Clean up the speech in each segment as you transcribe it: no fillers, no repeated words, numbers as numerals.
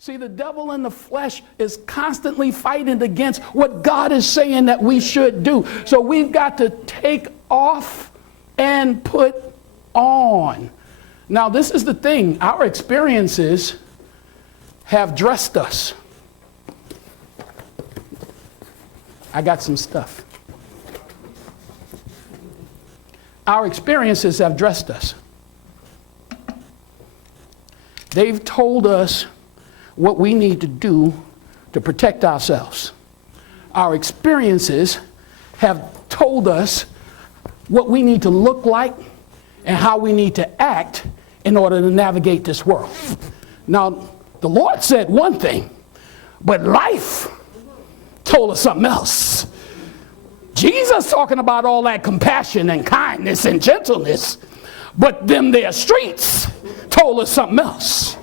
See, the devil in the flesh is constantly fighting against what God is saying that we should do. So we've got to take off and put on. Now, this is the thing. Our experiences have dressed us. I got some stuff. Our experiences have dressed us. They've told us what we need to do to protect ourselves. Our experiences have told us what we need to look like and how we need to act in order to navigate this world. Now, the Lord said one thing, but life told us something else. Jesus talking about all that compassion and kindness and gentleness, but them there streets told us something else.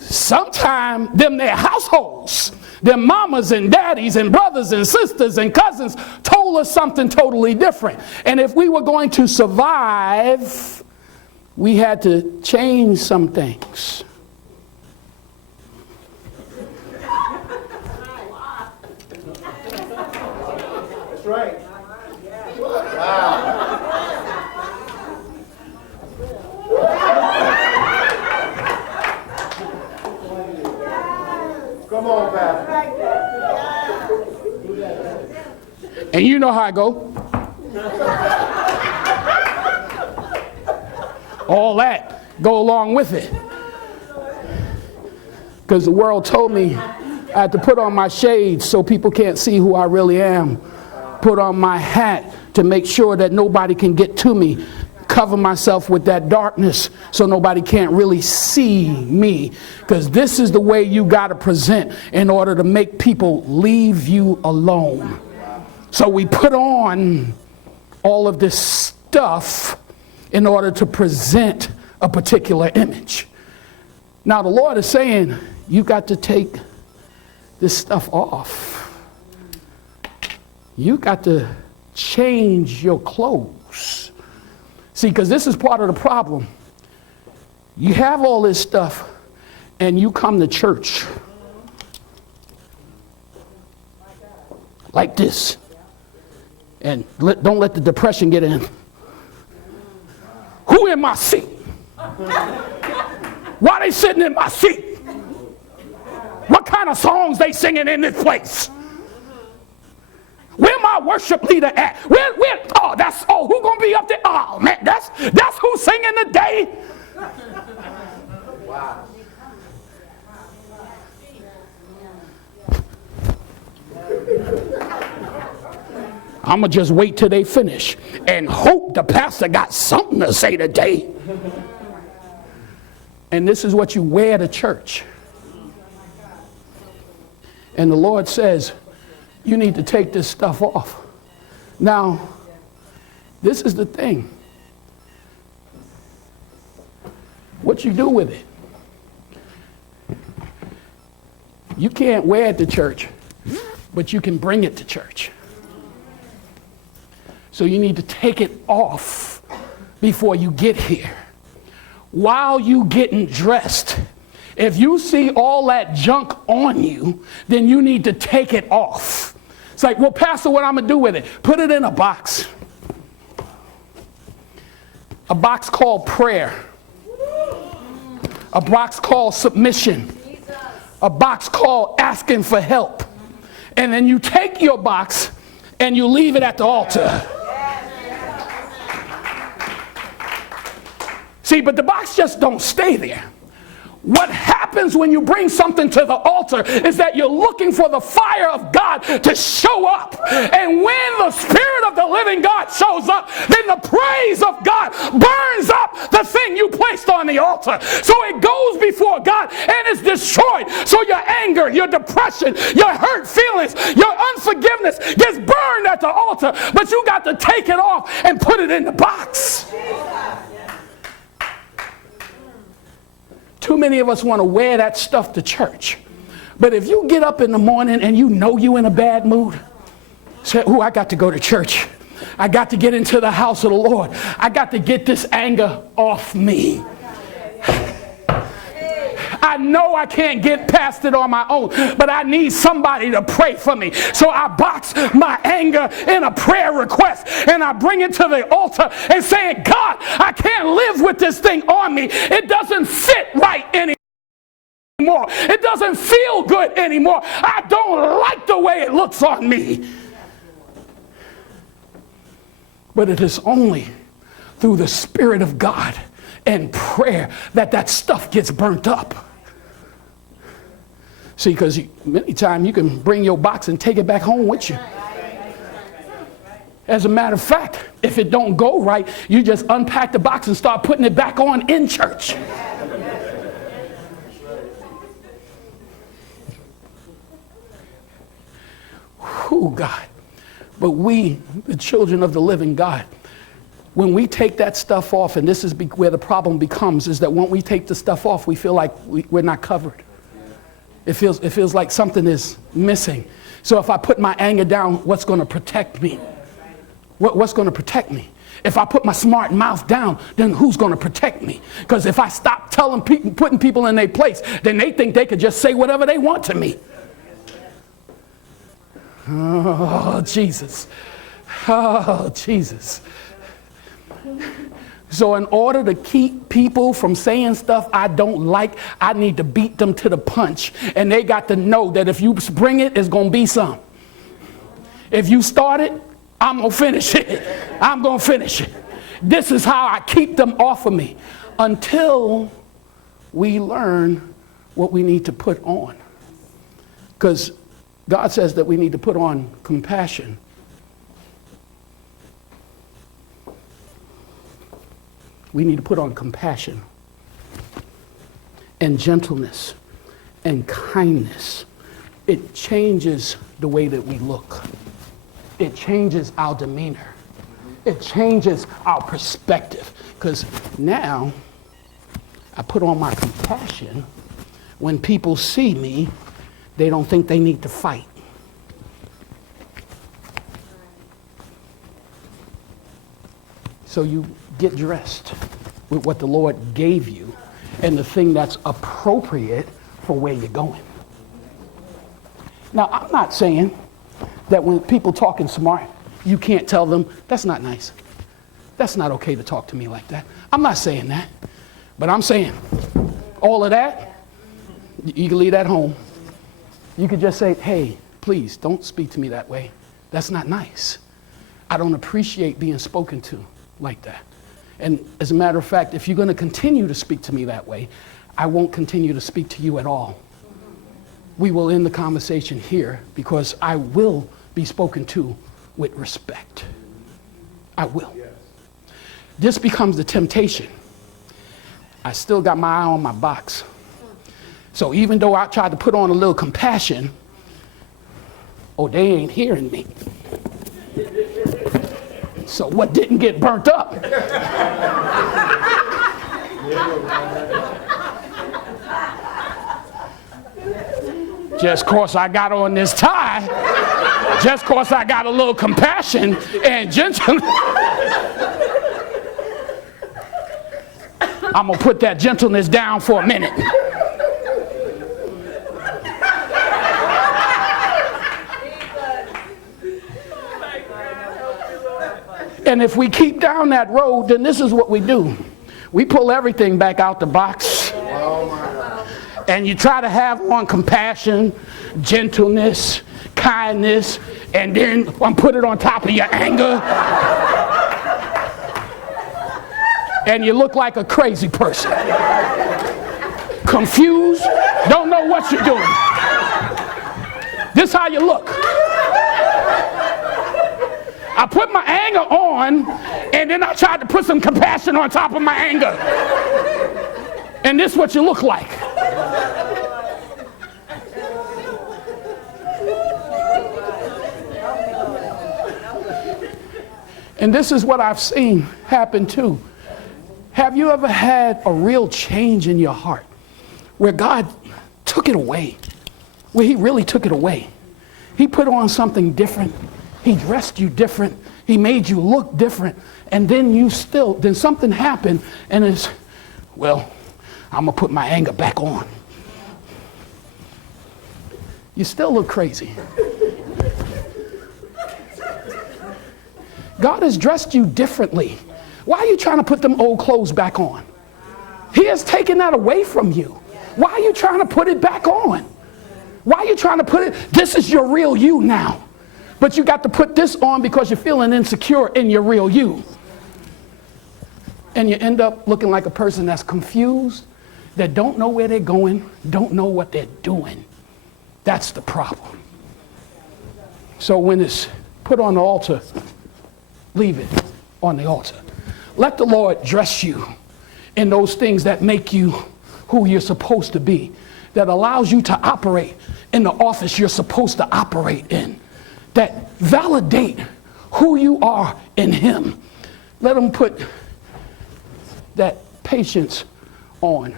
Sometime them their households, their mamas and daddies and brothers and sisters and cousins told us something totally different. And if we were going to survive, we had to change some things. That's right. Wow. Come on, Pastor. And you know how I go. All that go along with it. Because the world told me I had to put on my shades so people can't see who I really am. Put on my hat to make sure that nobody can get to me. Cover myself with that darkness so nobody can't really see me. Because this is the way you got to present in order to make people leave you alone. So we put on all of this stuff in order to present a particular image. Now the Lord is saying, you got to take this stuff off. You got to change your clothes. See, because this is part of the problem. You have all this stuff and you come to church like this. And don't let the depression get in. Who in my seat? Why they sitting in my seat? What kind of songs they singing in this place? Where my worship leader at? Where? Who gonna be up there? Oh man, that's who's singing today. Wow. I'ma just wait till they finish and hope the pastor got something to say today. And this is what you wear to church. And the Lord says, you need to take this stuff off. Now, this is the thing. What you do with it. You can't wear it to church, but you can bring it to church. So you need to take it off before you get here. While you getting dressed, if you see all that junk on you, then you need to take it off. It's like, well, Pastor, what I'm going to do with it? Put it in a box. A box called prayer. A box called submission. A box called asking for help. And then you take your box and you leave it at the altar. See, but the box just don't stay there. What happens when you bring something to the altar is that you're looking for the fire of God to show up. And when the Spirit of the living God shows up, then the praise of God burns up the thing you placed on the altar. So it goes before God and is destroyed. So your anger, your depression, your hurt feelings, your unforgiveness gets burned at the altar. But you got to take it off and put it in the box. Too many of us want to wear that stuff to church. But if you get up in the morning and you know you're in a bad mood, say, oh, I got to go to church. I got to get into the house of the Lord. I got to get this anger off me. I I know I can't get past it on my own, but I need somebody to pray for me. So I box my anger in a prayer request, and I bring it to the altar and saying, God, I can't live with this thing on me. It doesn't fit right anymore. It doesn't feel good anymore. I don't like the way it looks on me. But it is only through the Spirit of God and prayer that stuff gets burnt up. See, because many times you can bring your box and take it back home with you. As a matter of fact, if it don't go right, you just unpack the box and start putting it back on in church. Oh, God. But we, the children of the living God, when we take that stuff off, and this is where the problem becomes, is that when we take the stuff off, we feel like we're not covered. It feels like something is missing. So if I put my anger down, what's going to protect me? What's going to protect me? If I put my smart mouth down, then who's going to protect me? Because if I stop putting people in their place, then they think they could just say whatever they want to me. Oh, Jesus. Oh, Jesus. So in order to keep people from saying stuff I don't like, I need to beat them to the punch. And they got to know that if you bring it, it's going to be some. If you start it, I'm going to finish it. I'm going to finish it. This is how I keep them off of me until we learn what we need to put on. Because God says that we need to put on compassion. We need to put on compassion and gentleness and kindness. It changes the way that we look. It changes our demeanor. It changes our perspective. Because now I put on my compassion. When people see me, they don't think they need to fight. So you get dressed with what the Lord gave you and the thing that's appropriate for where you're going. Now, I'm not saying that when people talking smart, you can't tell them, that's not nice. That's not okay to talk to me like that. I'm not saying that. But I'm saying all of that, you can leave that home. You could just say, hey, please don't speak to me that way. That's not nice. I don't appreciate being spoken to like that. And as a matter of fact, if you're going to continue to speak to me that way, I won't continue to speak to you at all. We will end the conversation here because I will be spoken to with respect. I will. Yes. This becomes the temptation. I still got my eye on my box. So even though I tried to put on a little compassion, oh, they ain't hearing me. So what didn't get burnt up? Just cause I got on this tie, just cause I got a little compassion and gentleness, I'm gonna put that gentleness down for a minute. And if we keep down that road, then this is what we do. We pull everything back out the box. And you try to have on compassion, gentleness, kindness, and then put it on top of your anger. And you look like a crazy person. Confused, don't know what you're doing. This is how you look. I put my anger on, and then I tried to put some compassion on top of my anger. And this is what you look like. And this is what I've seen happen too. Have you ever had a real change in your heart where God took it away, where he really took it away? He put on something different. He dressed you different. He made you look different. And then something happened and it's, well, I'm going to put my anger back on. You still look crazy. God has dressed you differently. Why are you trying to put them old clothes back on? He has taken that away from you. Why are you trying to put it back on? Why are you trying to put it? This is your real you now. But you got to put this on because you're feeling insecure in your real you. And you end up looking like a person that's confused, that don't know where they're going, don't know what they're doing. That's the problem. So when it's put on the altar, leave it on the altar. Let the Lord dress you in those things that make you who you're supposed to be, that allows you to operate in the office you're supposed to operate in, that validate who you are in Him. Let Him put that patience on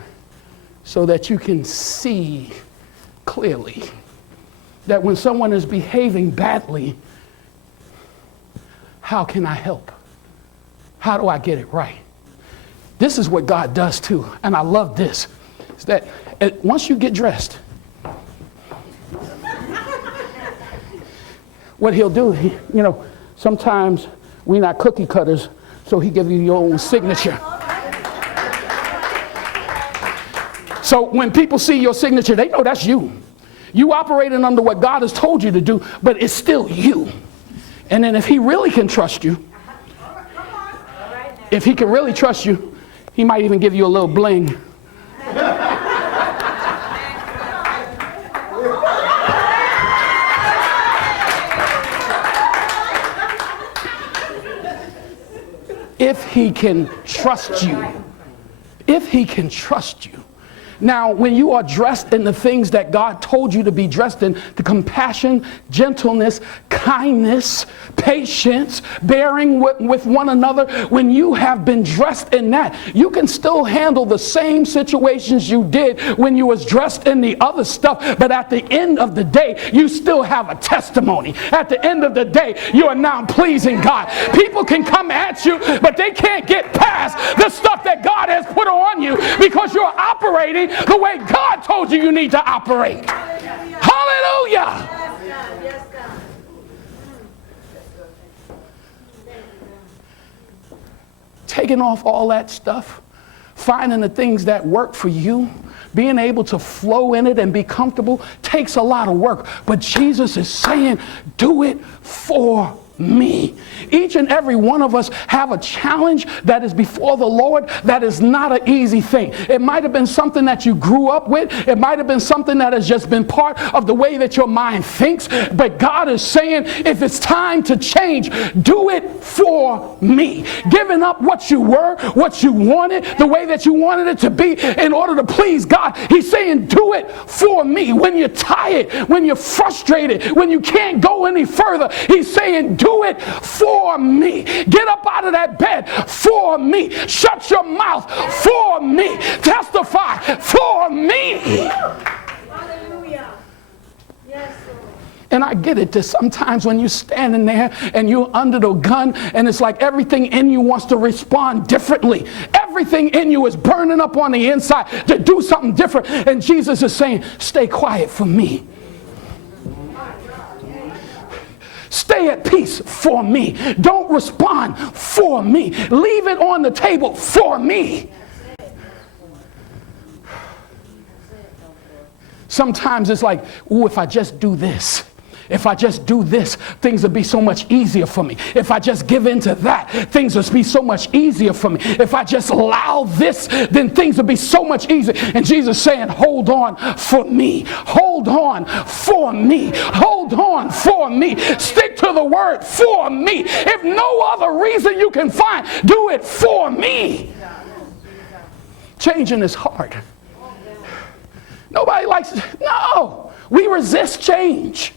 so that you can see clearly that when someone is behaving badly, how can I help? How do I get it right? This is what God does too, and I love this, is that once you get dressed, what He'll do, sometimes we're not cookie cutters, so He gives you your own signature. So when people see your signature, they know that's you. You operating under what God has told you to do, but it's still you. And then if He really can trust you, if He can really trust you, He might even give you a little bling. If He can trust you. If He can trust you. Now, when you are dressed in the things that God told you to be dressed in, the compassion, gentleness, kindness, patience, bearing with one another, when you have been dressed in that, you can still handle the same situations you did when you was dressed in the other stuff, but at the end of the day, you still have a testimony. At the end of the day, you are now pleasing God. People can come at you, but they can't get past the stuff that God has put on you because you're operating the way God told you need to operate. Hallelujah. Yes, God. Taking off all that stuff, finding the things that work for you, being able to flow in it and be comfortable takes a lot of work. But Jesus is saying, do it for me. Each and every one of us have a challenge that is before the Lord that is not an easy thing. It might have been something that you grew up with. It might have been something that has just been part of the way that your mind thinks. But God is saying, if it's time to change, do it for me. Giving up what you were, what you wanted, the way that you wanted it to be in order to please God. He's saying, do it for me. When you're tired, when you're frustrated, when you can't go any further, He's saying, do it for me. Get up out of that bed for me. Shut your mouth for me. Testify for me. Hallelujah. Yes, Lord. And I get it that sometimes when you're standing there and you're under the gun and it's like everything in you wants to respond differently. Everything in you is burning up on the inside to do something different. And Jesus is saying, stay quiet for me. Stay at peace for me. Don't respond for me. Leave it on the table for me. Sometimes it's like, ooh, if I just do this. If I just do this, things would be so much easier for me. If I just give in to that, things would be so much easier for me. If I just allow this, then things would be so much easier. And Jesus is saying, hold on for me. Hold on for me. Hold on for me. Stick to the word for me. If no other reason you can find, do it for me. Changing is hard. Nobody likes it. No, we resist change.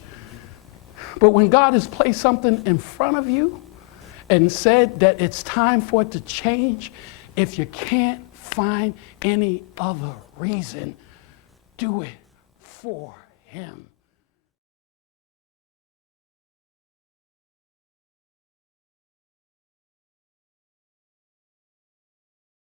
But when God has placed something in front of you and said that it's time for it to change, if you can't find any other reason, do it for Him.